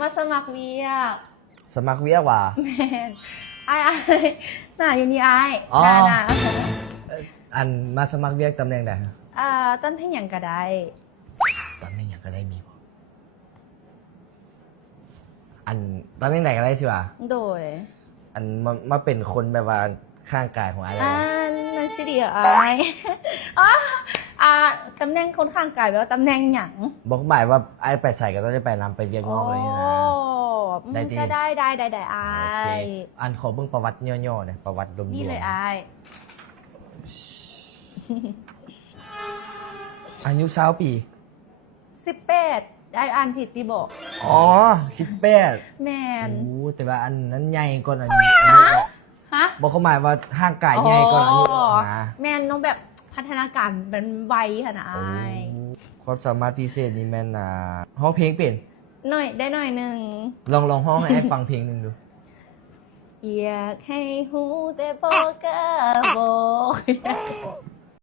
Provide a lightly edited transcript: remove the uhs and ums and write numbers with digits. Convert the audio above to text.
มาสมัครเวียก สมัครเวียกว่ะ แมนไอ้น่าอยู่นี่ไอ้ อ๋อ น่า อันมาสมัครเวียกตำแหน่งไหน ตั้งที่อย่างก็ได้ ตำแหน่งอย่างก็ได้มีบ่อันตำแหน่งไหนก็ได้สิวะ โดย อันมาเป็นคนแบบว่าข้างกายของอะไรวะ นั่นสิเดียวไอ้อ๋อตำแหน่งคนข้างกายแปลว่าตำแหน่งหยัง บอกหมายว่าไอ้ไปใส่ก็ต้องได้ไปนำไปเวียกนอกอะไรอย่างเงี้ยนะ ได้ดิ ก็ได้ไอ้ โอเคอันขอเบิ่งประวัติย่อๆเนี่ยประวัติรวมๆ นี่เลยไอ้ อายุ20 ปี 18ไอ้อ่านผิดที่บอก อ๋อ18 แมน โอ้แต่ว่าอันนั้นใหญ่ก่อนอันนี้ ฮะ บอกเขาหมายว่าห่างกายใหญ่ก่อนอายุนะ แมนน้องแบบพัฒนาการเป็นไวค่ะนะไอ้ ความสามารถพิเศษนี่แม่นห้องเพลงเป็น หน่อยได้หน่อยหนึ่ง ลองห้องให้ไอ้ฟังเพลงหนึ่งดู อยากให้หูแต่บอกก็บอก